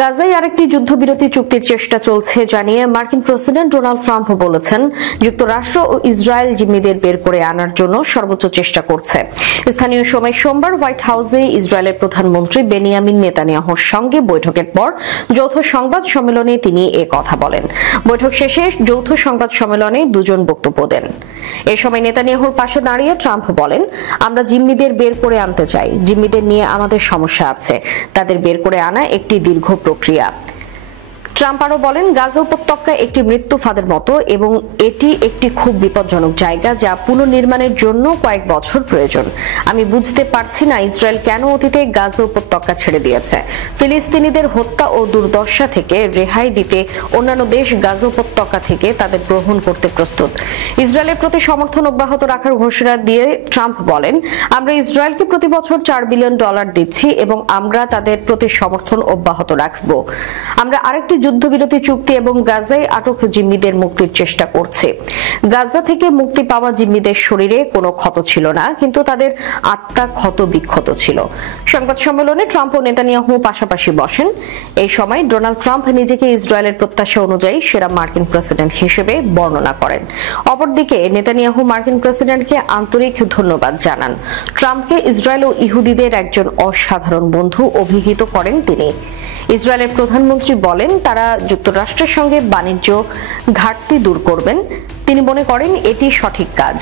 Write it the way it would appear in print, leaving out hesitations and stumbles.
গাজায় আরেকটি যুদ্ধবিরতি চুক্তির চেষ্টা চলছে জানিয়ে মার্কিন প্রেসিডেন্ট ডোনাল্ড ট্রাম্প বলেছেন, যুক্তরাষ্ট্র ও ইসরায়েল জিম্মিদের বের করে আনার জন্য সর্বোচ্চ চেষ্টা করছে। স্থানীয় সময় সোমবার হোয়াইট হাউসে ইসরায়েলের প্রধানমন্ত্রী বেনিয়ামিন নেতানিয়াহুর সঙ্গে বৈঠকের পর যৌথ সংবাদ সম্মেলনে তিনি এ কথা বলেন। বৈঠক শেষে যৌথ সংবাদ সম্মেলনে দুজন বক্তব্য দেন। এ সময় নেতানিয়াহুর পাশে দাঁড়িয়ে ট্রাম্প বলেন, আমরা জিম্মিদের বের করে আনতে চাই। জিম্মিদের নিয়ে আমাদের সমস্যা আছে। তাদের বের করে আনা একটি দীর্ঘ প্রক্রিয়া। ট্রাম্প আরো বলেন, গাজা উপত্যকা একটি মৃত্যু ফাঁদের মতো এবং এটি একটি খুব বিপজ্জনক জায়গা যা পুনর্নির্মাণের জন্য কয়েক বছর প্রয়োজন। আমি বুঝতে পারছি না ইসরায়েল কেন অতীতে গাজা উপত্যকা ছেড়ে দিয়েছে। ফিলিস্তিনিদের হত্যা ও দুর্দশা থেকে রেহাই দিতে অন্যান্য দেশ গাজা উপত্যকা থেকে তাদের গ্রহণ করতে প্রস্তুত। ইসরায়েলের প্রতি সমর্থন অব্যাহত রাখার ঘোষণা দিয়ে ট্রাম্প বলেন, আমরা ইসরায়েলকে প্রতি বছর $4 বিলিয়ন দিচ্ছি এবং আমরা তাদের প্রতি সমর্থন অব্যাহত রাখব। আমরা আরেকটি যুদ্ধবিরতি চুক্তি এবং গাজায় আটক জিম্মিদের মুক্তির চেষ্টা করছে। গাজা থেকে মুক্তি পাওয়া জিম্মিদের শরীরে কোনো ক্ষত ছিল না, কিন্তু তাদের আত্মা ক্ষত বিক্ষত ছিল। সংবাদ সম্মেলনে ট্রাম্প ও নেতানিয়াহু পাশাপাশি বসেন। এই সময় ডোনাল্ড ট্রাম্প নিজেকে ইসরায়েলের প্রত্যাশা অনুযায়ী সেরা মার্কিন প্রেসিডেন্ট হিসেবে বর্ণনা করেন। অপরদিকে নেতানিয়াহু মার্কিন প্রেসিডেন্টকে আন্তরিক ধন্যবাদ জানান। ট্রাম্পকে ইসরায়েল ও ইহুদিদের একজন অসাধারণ বন্ধু অভিহিত করেন তিনি। ইসরায়েলের প্রধানমন্ত্রী বলেন, তারা যুক্তরাষ্ট্রের সঙ্গে বাণিজ্য ঘাটতি দূর করবেন। তিনি মনে করেন এটি সঠিক কাজ।